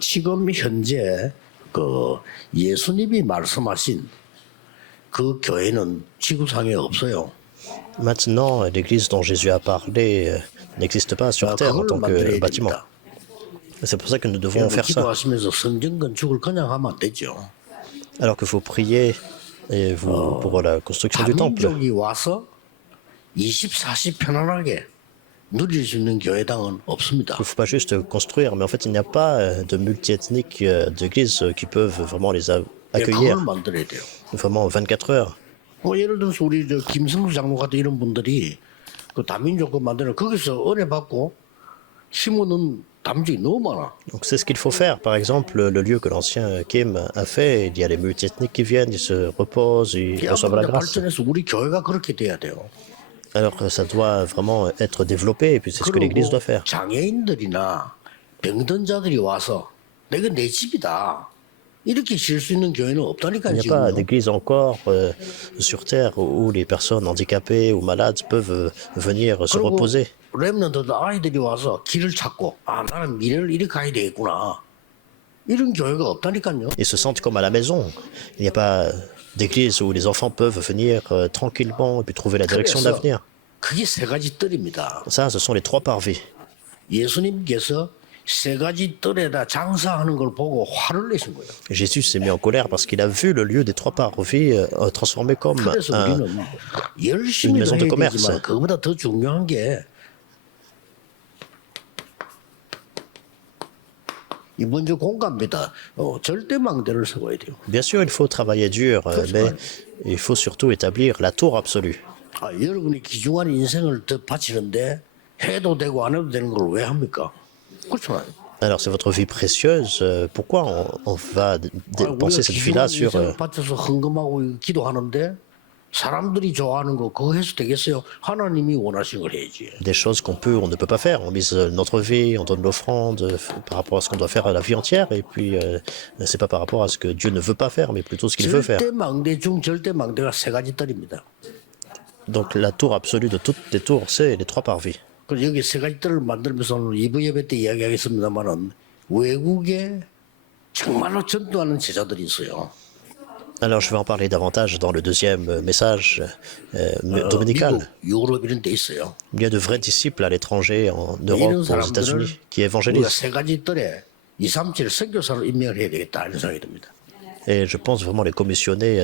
지금 현재 그 예수님이 말씀하신 그 교회는 지구상에 없어요. Maintenant, l'église dont Jésus a parlé n'existe pas sur terre en 그걸 tant que 만들어야 bâtiment. 됩니다. C'est pour ça que nous devons 여러분 faire ça. 기도하시면서 성전 건축을 그냥 하면 안 되죠. Alors qu'il faut prier et pour la construction du temple. 다민족이 와서 24시 편안하게 누릴 수 있는 교회당은 없습니다. Il ne faut pas juste construire, mais en fait, il n'y a pas de multiethniques d'églises qui peuvent vraiment les accueillir 그걸 만들어야 돼요. vraiment 24 heures. 예를 들어서 우리 저 김성수 장로 같은 이런 분들이 그 다민족 그 만드는 거기서 은혜 받고 심으는 다민족이 너무 많아. Donc c'est ce qu'il faut faire. Par exemple, le lieu que l'ancien Kim a fait, il y a les multiethniques qui viennent, ils se reposent, ils reçoivent la grâce. 발전해서 우리 교회가 그렇게 돼야 돼요. Alors ça doit vraiment être développé, et puis c'est ce que l'Église doit faire. 장애인들이나 병든 자들이 와서 내가 내 집이다 이렇게 쉴 수 있는 교회는 Il 없다니까요. n'y a pas 지금. d'église encore sur Terre où les personnes handicapées ou malades peuvent venir se 그리고 reposer. 렘넌트들 아이들이 와서 길을 찾고 나는 미래를 이렇게 가야 되겠구나 이런 교회가 없다니까요. Ils se sentent comme à la maison. Il n'y a pas d'église où les enfants peuvent venir tranquillement et puis trouver la direction 그래서 d'avenir. 그게 세 가지 뜰입니다. Ça, ce sont les trois parvis. 예수님께서 세 가지 뜰에다 장사하는 걸 보고 화를 내신 거예요. Jésus s'est mis en colère parce qu'il a vu le lieu des trois parvis transformé comme 그래서 우리는 열심히 maison de 해야 commerce. 되지만 그보다 더 중요한 게 이번 주 공감입니다. 절대 망대를 세워야 돼요. Bien sûr, il faut travailler dur, mais il faut surtout établir la tour absolue. 여러분이 귀중한 인생을 더 바치는데 해도 되고 안 해도 되는 걸 왜 합니까? 그렇잖아요. Alors, c'est votre vie précieuse. Pourquoi on va dépenser cette vie-là sur... 인생을 바쳐서 헌금하고 기도하는데 사람들이 좋아하는 거 그거 해서 되겠어요? 하나님이 원하시는 걸 해야지. des choses qu'on peut ou on ne peut pas faire. On mise notre vie, on donne l'offrande par rapport à ce qu'on doit faire à la vie entière, et puis c'est pas par rapport à ce que Dieu ne veut pas faire, mais plutôt ce qu'il veut faire. 절대 망대 중 절대 망대가 세 가지 뜰입니다. Donc la tour absolue de toutes les tours, c'est les trois parvis. 그래서 여기 세 가지 뜰을 만들면서 오늘 2부 예배 때 이야기하겠습니다만은 외국에 정말로 전도하는 제자들이 있어요. Alors je vais en parler davantage dans le deuxième message dominical. 미국, 유럽 이런 데 있어요. Il y a de vrais disciples à l'étranger, en 이런 Europe, aux 사람들을 États-Unis, qui 우리가 évangélisent. 세 가지 뜰에 2, 3, 7 선교사로 임명을 해야 되겠다 이런 생각이 듭니다. Et je pense vraiment les commissionner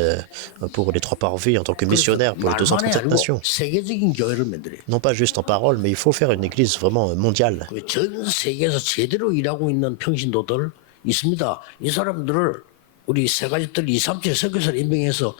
pour les trois parvis en tant que missionnaires pour les 말만이 237 아니고 nations. 세계적인 교회를 만들어요. Non pas juste en parole, mais il faut faire une église vraiment mondiale. 전 세계에서 제대로 일하고 있는 평신도들 있습니다. 이 사람들을 우리 세 가지 뜰 2, 3, 7 선교사를 임명해서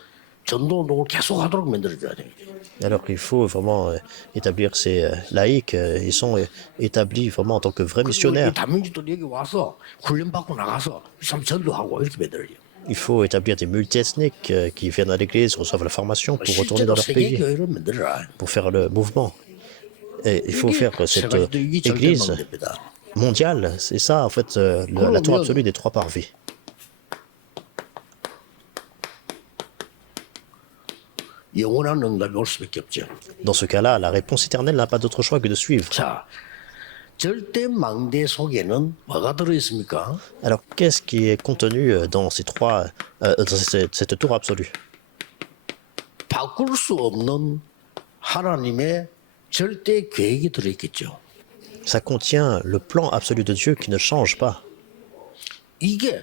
전도 운동을 계속 하도록 만들어줘야 되겠죠. Alors qu'il faut vraiment établir ces laïcs, ils sont établis vraiment en tant que vrais missionnaires. 다민족들 여기 와서 훈련 받고 나가서 참 전도하고 이렇게 만들어요. Il faut établir des multiethniques qui viennent à l'église, reçoivent la formation pour retourner 실제로 dans leur 세계 pays, 교회를 만들어라. pour faire le mouvement. Et il faut faire 세 cette 가지 뜰 이게 절대 église 망대입니다. mondiale. C'est ça, en fait, la tour absolue des trois parvis. 영원한 응답이 올 수밖에 없죠. Dans ce cas-là, la réponse éternelle n'a pas d'autre choix que de suivre. 자, 절대 망대 속에는 뭐가 들어 있습니까? Alors, qu'est-ce qui est contenu dans ces trois, dans cette tour absolue? 바꿀 수 없는 하나님의 절대 계획이 들어 있겠죠. Ça contient le plan absolu de Dieu qui ne change pas. 이게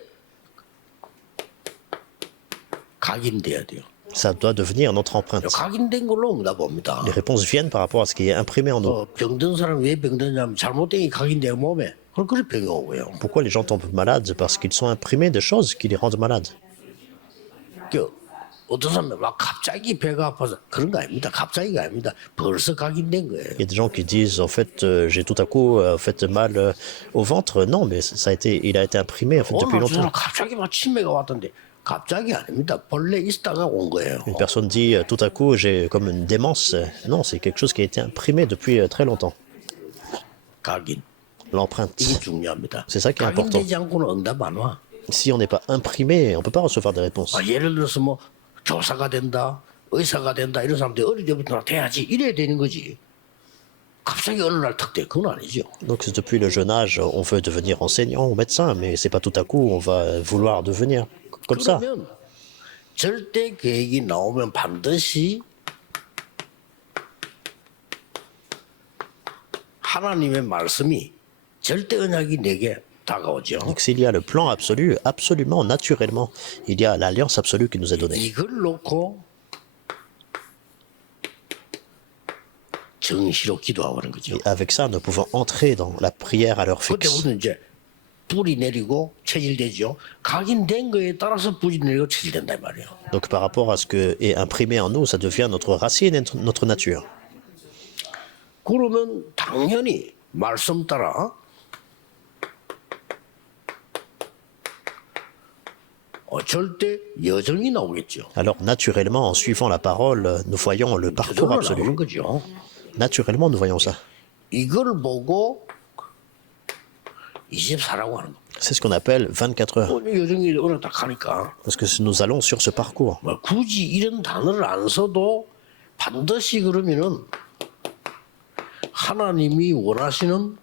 각인돼야 돼요. Ça doit devenir notre empreinte. 각인된 걸로 응답 옵니다. Les réponses viennent par rapport à ce qui est imprimé en nous. 병든 사람이 왜 병드냐면 잘못된 게 각인돼요 몸에. 그래 병이 오고요. Pourquoi les gens tombent malades? Parce qu'ils sont imprimés de choses qui les rendent malades. 어떤 사람은 막 갑자기 배가 아파서 그런 거 아닙니다. 갑자기가 아닙니다. 벌써 각인된 거예요. Il y a des gens qui disent en fait j'ai tout à coup fait mal au ventre. Non, mais il a été imprimé en fait depuis 오늘 longtemps. 갑자기 막 치매가 왔던데 갑자기 아닙니다. 본래 있다가 온 거예요. Une personne dit tout à coup j'ai comme une démence. Non, c'est quelque chose qui a été imprimé depuis très longtemps. 각인. L'empreinte. 이게 중요합니다. C'est ça qui est important. 각인되지 않고는 응답 안 와. Si on n'est pas imprimé, on ne peut pas recevoir des réponses. 예를 들어서 뭐 교사가 된다, 의사가 된다 이런 사람들이 어릴 때부터 돼야지 이래야 되는 거지. 갑자기 어느 날 탁돼. 그건 아니죠. Donc depuis le jeune âge, on veut devenir enseignant ou médecin, mais c'est pas tout à coup on va vouloir devenir comme ça. 그러면 절대 계획이 나오면 반드시 하나님의 말씀이 절대 언약이 내게 다가오죠. Donc s'il y a le plan absolu, absolument, naturellement, il y a l'alliance absolue qui nous est donnée. 이걸 놓고 정시로 기도하고 하는 거죠. Et avec ça, nous pouvons entrer dans la prière à l'heure fixe. 그때부터 이제 뿌리 내리고 체질되죠. 각인된 거에 따라서 뿌리 내리고 체질된단 말이에요. Donc par rapport à ce que est imprimé en nous, ça devient notre racine et notre nature. 그러면 당연히 말씀 따라 절대 여정이 나오겠죠. Alors naturellement, en suivant la parole, nous voyons le parcours 저절로 absolu. 나오는 거죠. Naturellement, nous voyons ça. 이걸 보고 24라고 하는 거. C'est ce qu'on appelle 24 heures. 여정이 어느 딱 하니까 Parce que nous allons sur ce parcours. 뭐 굳이 이런 단어를 안 써도 반드시 그러면은 하나님이 원하시는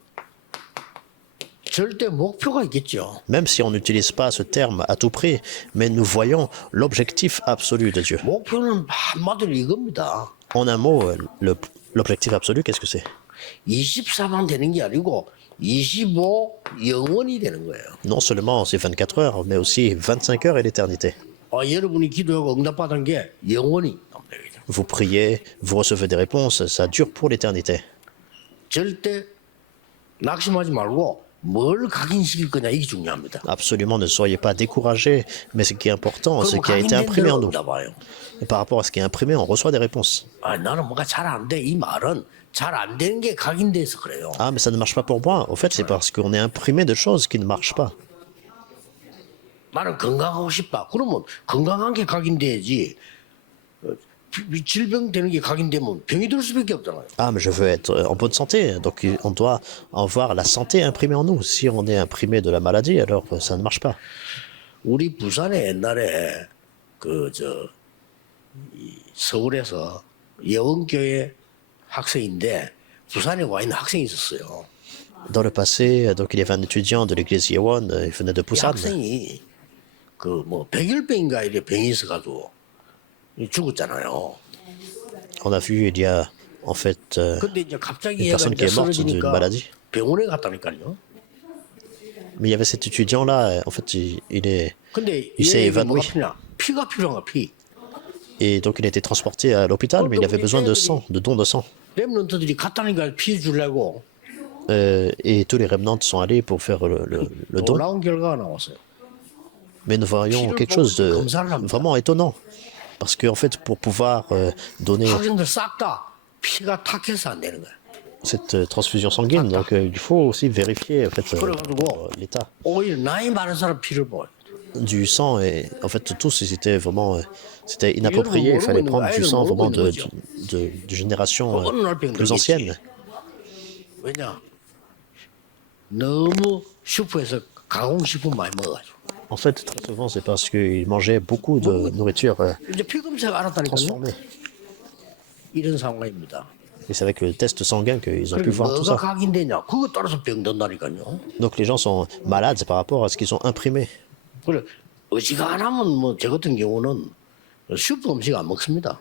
절대 목표가 있겠죠. Même si on n'utilise pas ce terme à tout prix, mais nous voyons l'objectif absolu de Dieu. 목표는 한마디로 이겁니다. En un mot, l'objectif absolu, qu'est-ce que c'est? 24만 되는 게 아니고 25 영원이 되는 거예요. Non seulement c'est 24 heures, mais aussi 25 heures et l'éternité. 여러분이 기도하고 응답받은 게 영원히 남는 Vous priez, vous recevez des réponses, ça dure pour l'éternité. 절대 낙심하지 말고 뭘 각인시킬 거냐 이게 중요합니다. Absolument, ne soyez pas découragés, mais ce qui est important, c'est ce qui a été imprimé en nous. 응답와요. Et par rapport à ce qui est imprimé, on reçoit des réponses. 나는 뭔가 잘 안 돼. 이 말은 잘 안 되는 게 각인돼서 그래요. Ah, mais ça ne marche pas pour moi. Au fait, c'est parce qu'on est imprimé de choses qui ne marchent pas. 나는 건강하고 싶다. 그러면 건강한 게 각인돼야지. 질병 되는 게 각인되면 병이 들 수밖에 없잖아요. Ah, mais je veux être en bonne santé, donc on doit avoir la santé imprimée en nous. Si on est imprimé de la maladie, alors ça ne marche pas. 우리 부산에 옛날에 서울에서 예원교회 학생인데 부산에 와 있는 학생이 있었어요. Dans le passé, donc il y avait un étudiant de l'église Yewon, il venait de 이 Busan. 학생이 그 뭐 백일병인가 이래 병이 있어가지고 죽었잖아요. On a vu, il y a en fait 근데 이제 갑자기 une 얘가 personne qui 이제 est morte d'une 쓰러지니까 maladie. 병원에 갔다니까요. Mais il y avait cet étudiant-là, en fait, 근데 il s'est 얘가 뭐가 évanoui. 필요나? 피가 필요한가 피. Et donc il a été transporté à l'hôpital, mais il avait besoin de sang, de dons de sang. 랩런트들이 갔다니까 피 주려고 Et tous les remnants sont allés pour faire le don. 놀라운 결과가 나왔어요. Mais nous voyons quelque chose de vraiment étonnant. Parce qu'en fait, pour pouvoir donner 학생들 싹 다 피가 탁해서 안 되는 거야. cette transfusion sanguine, donc il faut aussi vérifier en fait, 그래가지고 l'état 오히려 나이 많은 사람 피를 먹어요. du sang. Et en fait, tous, c'était vraiment c'était inapproprié. Il fallait prendre du sang vraiment de générations plus anciennes. 왜냐? 너무 슈퍼에서 가공식품 많이 먹어가지고. En fait, très souvent, c'est parce qu'ils mangeaient beaucoup de nourriture 이제 피 검사가 알았다니까요. transformée. 이런 상황입니다. Et c'est avec le test sanguin qu'ils ont pu 그러니까 voir tout 뭐가 ça. 각인되냐? 그거 따라서 병든다니까요. Donc les gens sont malades, c'est par rapport à ce qu'ils ont imprimé. 그래 어지간하면 뭐 저 같은 경우는 슈퍼 음식 안 먹습니다.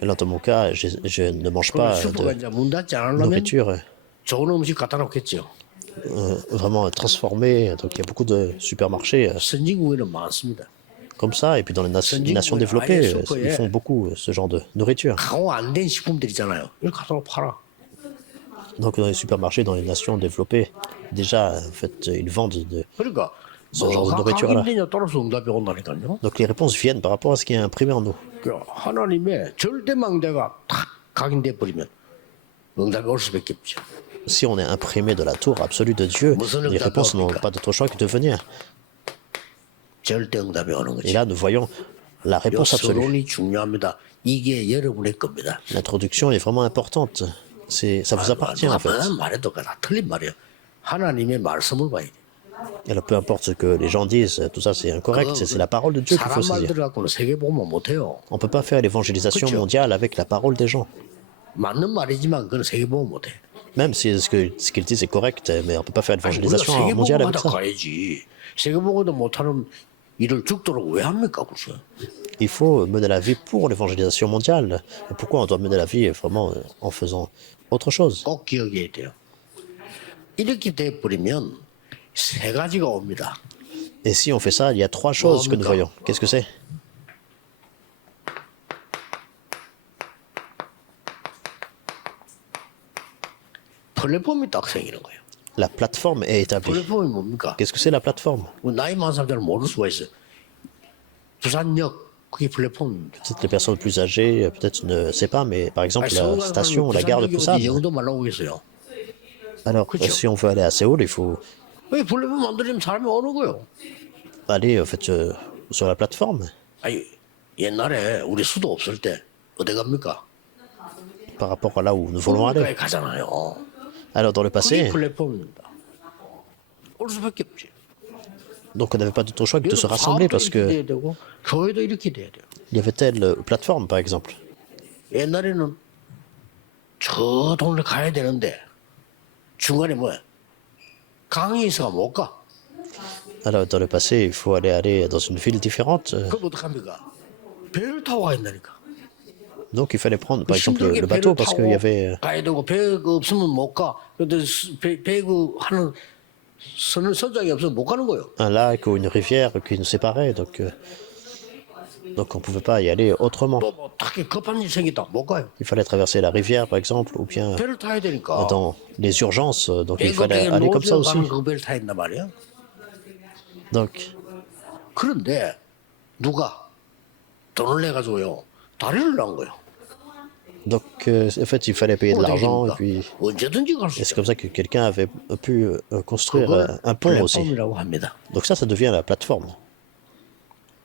Et là, dans mon cas, je ne mange 그러면 pas 슈퍼가 de 이제 문 닫지 않으려면 nourriture 좋은 음식 갖다 놓겠죠. vraiment transformée. Donc il y a beaucoup de supermarchés 선진국에는 많습니다. comme ça. Et puis dans les nations développées, ils font beaucoup ce genre de nourriture. 가공 안 된 식품들 있잖아요. 이걸 갖다 놓고 팔아. Donc dans les supermarchés, dans les nations développées, déjà, en fait, ils vendent de... 그러니까 저 정도 뭐가 노래처럼. 각인되냐 따라서 응답이 온다니까요. Donc les réponses viennent par rapport à ce qui est imprimé en nous. 하나님의 절대망대가 탁 각인돼 버리면 응답이 올 수밖에 없죠. Si on est imprimé de la tour absolue de Dieu, les réponses n'ont pas d'autre choix que de venir. 절대 응답이 오는 Et 거죠. là, nous voyons la réponse absolue. 서론이 중요합니다. 이게 여러분의 겁니다. L'introduction est vraiment importante. Ça vous appartient en fait. 말해도 다 틀린 말이에요. 하나님의 말씀을 봐야 돼. Et là, peu importe ce que les gens disent, tout ça c'est incorrect, c'est la parole de Dieu qu'il faut 사람 saisir. 말들 갖고는 세계 보면 못해요. On ne peut pas faire l'évangélisation 그렇죠. mondiale avec la parole des gens. 맞는 말이지만 그건 세계보고 못해. Même si ce qu'il dit c'est correct, mais on peut pas faire 아니, 우리가 l'évangélisation mondiale avec 세계보고마다 ça. 가야지. 세계보고도 못하는 일을 죽도록 왜 합니까, 그래서? Il faut mener la vie pour l'évangélisation mondiale. Et pourquoi on doit mener la vie vraiment en faisant autre chose? 꼭 기억해야 돼요. 이렇게 돼버리면 세 가지가 옵니다. Et si on fait ça, il y a trois choses que nous voyons. Qu'est-ce que c'est? 플랫폼이 딱 생기는 거예요. La plateforme est établie. 플랫폼이 뭡니까? Qu'est-ce que c'est la plateforme? 나이 많은 사람들은 모를 수가 있어요. 부산역 그게 플랫폼입니다. Peut-être les personnes plus âgées, peut-être ne savent pas, mais par exemple 아니, la 서울 가는 station, 사람은 la gare de 부산역이 Busan. 어디 영도 말라오겠어요. Alors, 그쵸. si on veut aller à Séoul, il faut 왜 플랫폼 만들면 사람이 오는 거예요? aller en fait sur la plateforme. 아니 옛날에 우리 수도 없을 때 어디 갑니까? Par rapport à là où nous voulons aller. 가에 가잖아요. Alors dans le 그게 passé, 플랫폼입니다. 올 수밖에 없지. donc on n'avait pas d'autre choix que de se 여러분, rassembler 사업도 parce 이렇게 que 돼야 되고 교회도 이렇게 돼야 돼요. il y avait telle plateforme par exemple. 옛날에는 저 동네 가야 되는데 중간에 뭐야? 강이 있어가 못 가. Alors dans le passé, il faut aller dans une ville différente. 그럼 어떡합니까? 배를 타고 가야 된다니까. Donc il fallait prendre par exemple 힘들게 le bateau 배를 parce qu'il y avait 가야 되고 배가 없으면 못 가. 근데 배그 하는 선장이 없으면 못 가는 거예요. un lac ou une rivière qui nous séparait. Donc on ne pouvait pas y aller autrement. 또뭐 딱히 급한 일 생겼다 못 가요. Il fallait traverser la rivière par exemple ou bien 배를 타야 되니까. dans les urgences. Donc il fallait 배가 aller comme ça aussi. 가는 그 배를 타야 된단 말이에요. Donc 그런데 누가 돈을 내 가지고요 다리를 난 거예요. en fait il fallait payer de l'argent et puis 언제든지 갈 수 et c'est 있어요. comme ça que quelqu'un avait pu construire 그걸 un pont aussi. 플랫폼이라고 합니다. Donc ça devient la plateforme.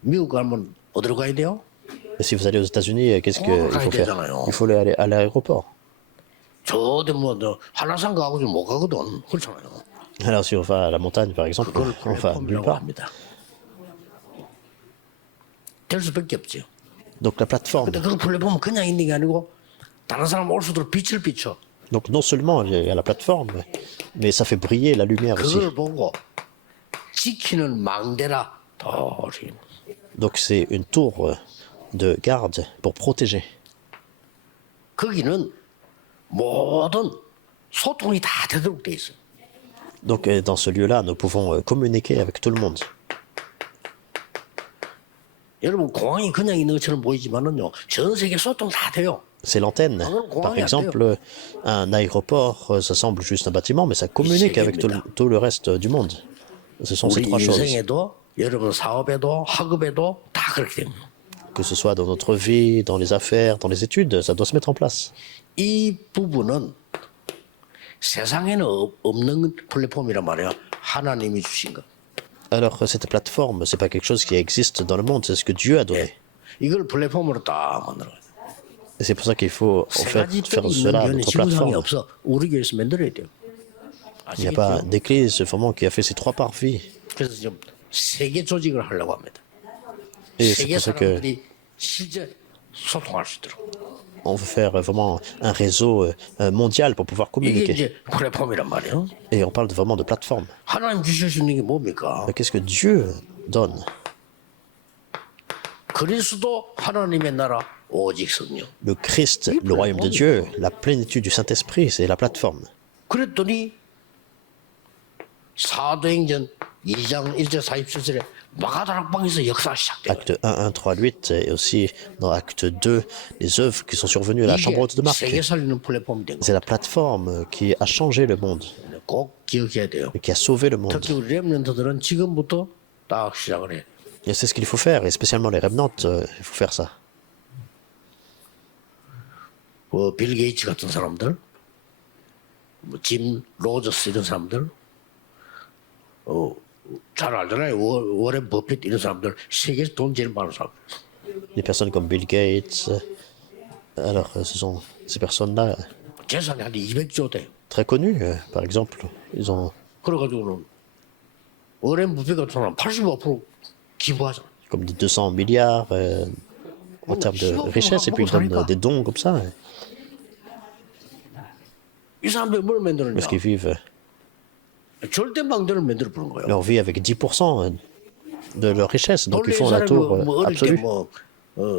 미국 가면 어디로 가야 돼요? Et si vous allez aux États-Unis, qu'est-ce qu'il faut faire? Il faut aller à l'aéroport. 저 어디 뭐저 한라산 가고 좀 못 가거든. 그렇잖아요. Alors si on va à la montagne par exemple, 그걸 on va nulle 플랫폼이라고 part. 합니다. 될 수밖에 없죠. Donc la plateforme. 근데 그 플랫폼은 그냥 있는 게 아니고 다른 사람 올 수도록 빛을 비춰. Donc non seulement il y a la plateforme, mais ça fait briller la lumière aussi. 그걸 보고 지키는 망대라 도리. Donc c'est une tour de garde pour protéger. 거기는 모든 소통이 다 되도록 돼 있어요. Donc dans ce lieu-là, nous pouvons communiquer avec tout le monde. 여러분 공항이 그냥 있는 것처럼 보이지만은요 전 세계 소통 다 돼요. C'est l'antenne. Par exemple, un aéroport, ça semble juste un bâtiment, mais ça communique avec tout le reste du monde. Ce sont ces 우리 trois choses. 인생에도 여러분 사업에도 학업에도 다 그렇게 됩니다. Que ce soit dans notre vie, dans les affaires, dans les études, ça doit se mettre en place. 이 부분은 세상에는 없는 플랫폼이란 말이야. 하나님이 주신 거. Alors cette plateforme, c'est pas quelque chose qui existe dans le monde, c'est ce que Dieu a donné. 이걸 플랫폼으로 딱 만들어야 돼. Et c'est pour ça qu'il faut en 세 fait 가지 faire de 뜰이 있는 cela 교회는 notre 지구상에 plateforme. 없어. 우리 교회에서 만들어야 돼요. Il n'y a pas 아시겠죠? d'église vraiment qui a fait ces trois parvis. 그래서 지금 세계 조직을 하려고 합니다. Et c'est 세계 pour ça que 사람들이 실제 소통할 수 있도록. on veut faire vraiment un réseau mondial pour pouvoir 이게 communiquer. 이제 플랫폼이란 말이에요. Et on parle vraiment de plateforme. 하나님 주실 수 있는 게 뭡니까? Mais qu'est-ce que Dieu donne? 그리스도 하나님의 나라 오직 성령. Le Christ, le royaume de Dieu, la plénitude du Saint-Esprit, c'est la plateforme. 그랬더니 사도행전 2장 1절 47절에 마가다락방에서 역사 시작돼요. Acte 1, 1, 3, 8, et aussi dans Acte 2, les œuvres qui sont survenues à la chambre haute de 이게 Marc. 세계 살리는 플랫폼이 된 C'est la plateforme qui a changé le monde, 거예요. 꼭 기억해야 돼요. et qui a sauvé le monde. 특히 우리 렘넌트들은 지금부터 딱 시작을 해. Et c'est ce qu'il faut faire, et spécialement les revenantes, il faut faire ça. 빌 게이츠 같은 사람들, 짐 로저스 이런 사람들, 잘 알잖아요. 워렌 버핏 이런 사람들 세계에서 돈 제일 많은 사람. Des personnes comme Bill Gates, alors ce sont ces personnes-là 재산이 한 200조 돼요. très connues, par exemple, ils ont 그래가지고는 워렌 버핏 같은 사람 85% 기부하잖아. comme des 200 milliards en termes de richesse, et puis ils donnent des dons comme ça. 이 사람들이 뭘 만드느냐? Parce qu'ils vivent 절대 망대를 만들어 보는 거예요. leur vie avec 10% de leur richesse. Donc 원래 ils 이 font la 사람이 tour 뭐 어릴 absolue. 때뭐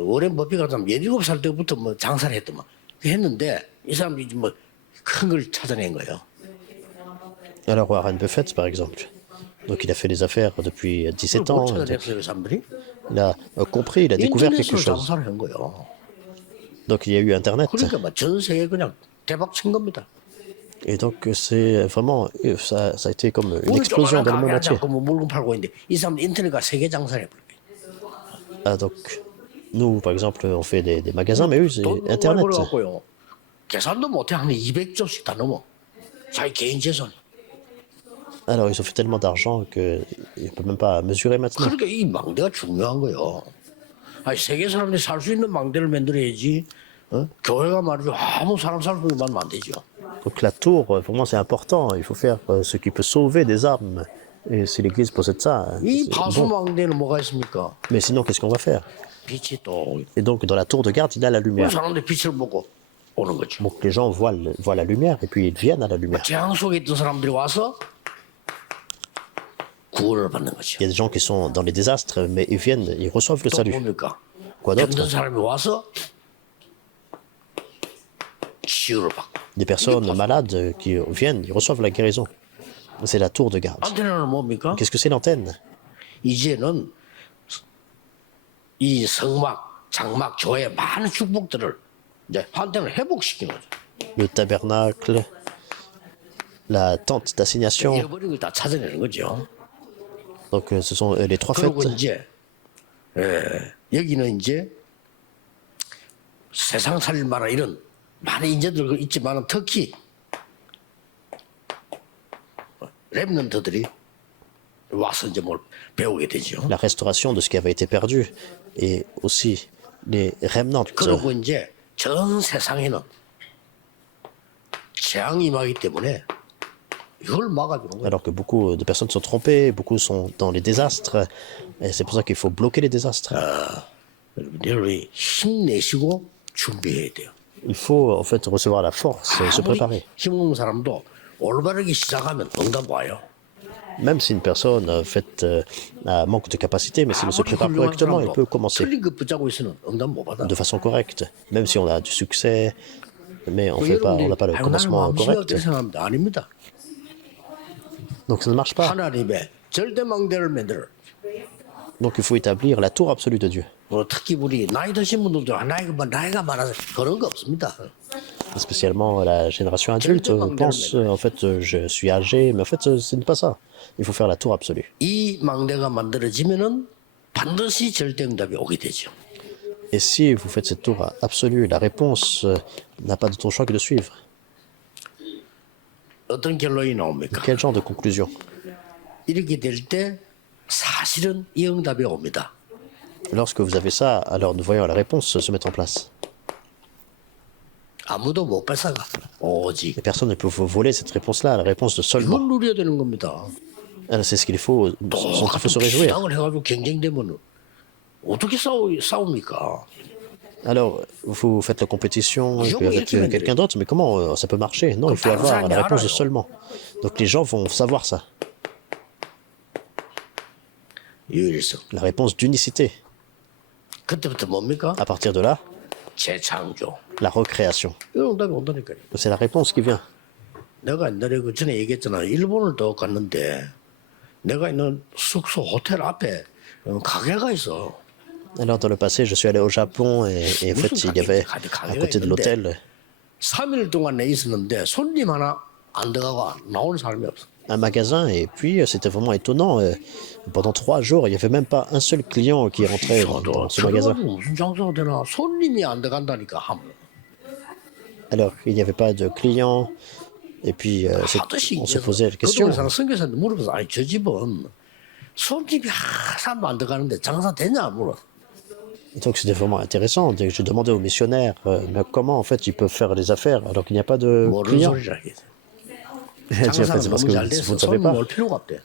워렌 버핏 같은 17살 때부터 뭐 장사를 했더만 했는데 이 사람들이 뭐 큰 걸 찾아낸 거예요. Alors Warren Buffett, par exemple. Donc il a fait des affaires depuis 17 뭘 ans. 찾아냈어요, 이 사람들이? Il a compris, il a découvert quelque 인터넷으로 chose. 장사를 한 거예요. Donc il y a eu Internet. 그러니까 막 전 세계 그냥 대박 친 겁니다. Et donc c'est vraiment, ça a été comme une 오늘 explosion 조그마한 dans le monde 가게 entier. 하자고 뭐 물건 팔고 있는데 이 사람 인터넷가 세계 장사를 해버려요. Ah, donc nous, par exemple, on fait des magasins, mais eux, c'est 돈 많이 Internet. 벌어갖고요. 계산도 못해 한 200조씩 다 넘어. 자기 개인 재산. Alors ils ont fait tellement d'argent qu'ils ne peuvent même pas mesurer maintenant. 그러니까 이 망대가 중요한 거예요. 아니, 세계 사람들이 살 수 있는 망대를 만들어야지. 교회가 말이죠. 아무 사람 살 수 있는 만 안 되죠. Donc la tour, pour moi, c'est important. Il faut faire ce qui peut sauver des âmes. Et si l'Église possède ça, 이 c'est 파수 bon. 망대는 뭐가 있습니까? Mais sinon, qu'est-ce qu'on va faire? 빛이 또 Et donc, dans la tour de garde, il y a la 그 lumière. 사람들 빛을 보고 오는 거죠. Donc les gens voient la lumière et puis ils viennent à la lumière. 재앙 속에 있던 사람들이 와서 구원을 받는 거죠. Il y a des gens qui sont dans les désastres, mais ils viennent, ils reçoivent le 또 salut. 뭡니까? Quoi 힘든 d'autre? 사람이 와서 치유를 받고. Des personnes malades qui viennent, ils reçoivent la guérison. C'est la tour de garde. 안테나는 뭡니까? Qu'est-ce que c'est l'antenne? 이제는 이 성막, 장막, 교회 많은 축복들을 이제 한테는 회복시키는 거죠. Le tabernacle, la tente d'assignation. 잃어버린 걸 다 찾아내는 거죠. Donc ce sont les trois 그리고 fêtes. 이제 여기는 이제 세상 살릴 만한 이런 많은 인재들 있지만 특히 랩런트들이 와서 이제 뭘 배우게 되죠. La restauration de ce qui avait été perdu. Et aussi les remnants. 그리고 이제 전 세상에는 재앙이 임하기 때문에 이걸 막아주는 거예요. Alors que beaucoup de personnes sont trompées, beaucoup sont dans les désastres. Et c'est pour ça qu'il faut bloquer les désastres. 여러분이 힘내시고 준비해야 돼요. Il faut en fait recevoir la force, se 아무리 préparer. 힘없는 사람도 올바르게 시작하면 응답 와요. Même si une personne manque de capacité, mais s'il se 아무리 prépare 훌륭한 correctement, il peut 사람도 commencer 틀린 것 붙잡고 있으면 응답 못 받아. de façon correcte. Même si on a du succès, mais on 여러분들이 n'a pas le 아유, 나는 commencement 마음씨가 correct. 어떻게 생각합니다. 아닙니다. Donc ça ne marche pas. 하나님의 절대 망대를 만들어. Donc il faut établir la tour absolue de Dieu. 특히 우리 나이 드신 분들도 나이가 많아서 그런 거 없습니다. Spécialement la génération adulte, on pense en fait je suis âgé, mais en fait ce n'est pas ça. Il faut faire la tour absolue. 이 망대가 만들어지면은 반드시 절대 응답이 오게 되죠. Et si vous faites cette tour absolue, la réponse n'a pas d'autre choix que de suivre. 어떤 결론이 나옵니까? Quel genre de conclusion? 이렇게 될 때 사실은 이 응답이 옵니다. Lorsque vous avez ça, alors nous voyons la réponse se mettre en place. 아무도 못 뺏어가. 오직 Et personne ne peut vous voler cette réponse-là, la réponse de 이걸 seulement. 누려야 되는 겁니다. Alors, c'est ce qu'il faut, dont il faut se réjouir. 신앙을 해가지고 경쟁되면 어떻게 싸웁니까? Alors, vous faites la compétition avec quelqu'un d'autre, mais comment ça peut marcher? Non, il faut avoir la réponse de seulement. Donc les gens vont savoir ça. 유일성. La réponse d'unicité. 그때부터 뭡니까? À partir de là, 재창조. la recréation. 이런 응답이 온다니까요. C'est la réponse qui vient. 내가 옛날에 그 전에 얘기했잖아. 일본을 또 갔는데 내가 있는 숙소 호텔 앞에 가게가 있어. Alors, dans le passé, je suis allé au Japon et en fait, il y avait à côté de l'hôtel 3일 동안 내 있었는데 손님 하나 안 들어가고 나오는 사람이 없어. un magasin et puis c'était vraiment étonnant. Pendant 3 jours, il n'y avait même pas un seul client qui rentrait dans ce magasin. 무슨 장사가 되나? 손님이 안 들어간다니까. Alors, il n'y avait pas de clients. Et puis, on se posait la question. 그동안 선교사한테 물어봐서 아니 저 집은 손님이 하나도 안 들어가는데 장사 되냐 물어. Donc, c'était vraiment intéressant. Je demandais aux missionnaires mais comment en fait ils peuvent faire des affaires alors qu'il n'y a pas de 모르는 clients. 소리를 하겠어. En fait, c'est parce que vous ne savez pas. 올 필요가 없대.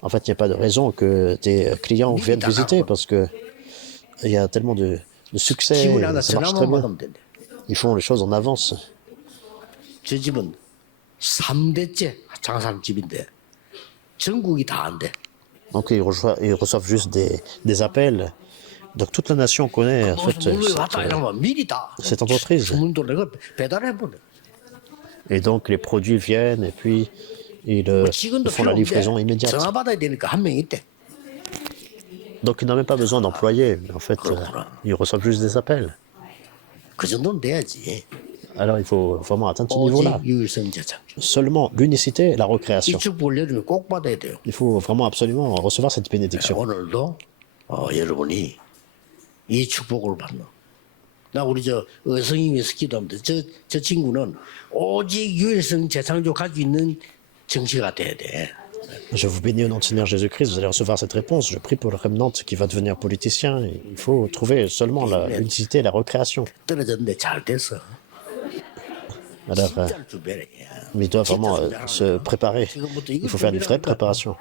En fait, il n'y a pas de raison que tes clients viennent visiter parce que il y a tellement de succès, 기분이 하나 ça marche très 전화만 bien. 받으면 된대. Ils font les choses en avance. 저 집은 3대째 장사집인데 전국이 다 안 돼. Donc ils reçoivent juste des appels. Donc toute la nation connaît en fait 물건이 왔다 이러면 미리 다 cette entreprise. 주문도 내가 배달해 버려. Et donc les produits viennent et puis ils 직원도 font 필요 la livraison 없는데 immédiate. 전화 받아야 되니까 한 명 있대. Donc ils n'ont même pas besoin d'employés. Mais en fait, ils reçoivent juste des appels. 그 정도는 돼야지. Alors il faut vraiment atteindre ce niveau-là. 오직 유일성 재창. Seulement l'unicité et la recréation. 이 축복을 여러분이 꼭 받아야 돼요. Il faut vraiment absolument recevoir cette bénédiction. 오늘도 여러분이 이 축복을 받는. 나 우리 저 어성임에서 기도하는데 저 친구는 오직 유일성 재창조 가지고 있는 정치가 돼야 돼. Je vous bénis au nom du Seigneur Jésus-Christ, vous allez recevoir cette réponse. Je prie pour le remnant qui va devenir politicien. Il faut trouver seulement l'unicité et la recréation. 떨어졌는데 잘 됐어. Alors, 진짜로 준비해. mais il doit vraiment se préparer. Il faut faire des vraies préparations.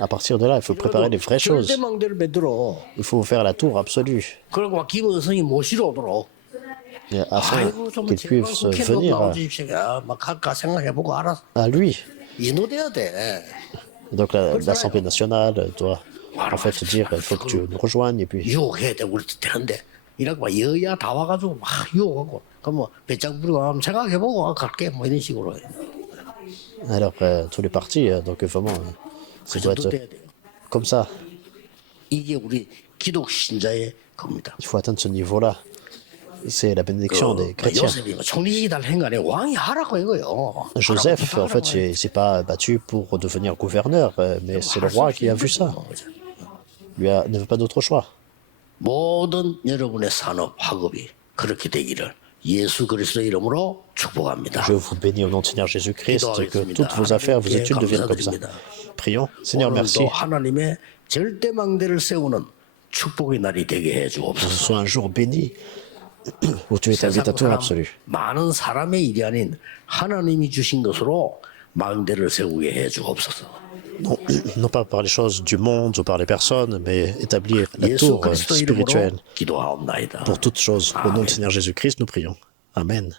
À partir de là, il faut préparer les vraies choses. 절대망대를 만들어. Il faut faire la tour absolue. 그리고 막 김어성이 모시러 오도록. Et afin 아이고 좀 qu'ils puissent venir 나와주십시오. 막 갈까 생각해보고 알았어. à lui. 인도돼야 돼. Donc l'Assemblée nationale doit en fait se dire il faut que tu nous rejoignes et puis 유혹해야 돼 우리 되는데 이라고 막 여야 다 와가지고 막 유혹하고 그럼 뭐 배짱 부리고 한번 생각해보고 갈게 뭐 이런 식으로 해. alors tous les partis donc vraiment ça 그 doit 정도 être 돼야 돼요. comme ça. 이게 우리 기독 신자의 겁니다. Il faut atteindre ce niveau-là. C'est la bénédiction des chrétiens. 요셉이 뭐 총리시기달 행간에 왕이 하라고 이거요. Joseph, en fait, s'est pas battu pour devenir gouverneur, mais c'est le roi qui a vu ça. Ne veut pas d'autre choix. 모든 여러분의 산업 학업이 그렇게 되기를 예수 그리스도 이름으로 축복합니다. Je vous bénis au nom du Seigneur Jésus-Christ, que toutes vos affaires, vos études deviennent comme ça. Prions. Seigneur, merci. 오늘도 하나님의 절대망대를 세우는 축복의 날이 되게 해 Que ce 주옵소서. soit un jour béni où tu es un dictateur absolu. 많은 사람의 일이 아닌 하나님이 주신 것으로 망대를 세우게 해 주옵소서. Non pas par les choses du monde ou par les personnes, mais établir la 예수 tour 그리스도 spirituelle 이름으로 기도하옵나이다. pour toutes choses. Au nom du Seigneur Jésus-Christ, nous prions. Amen.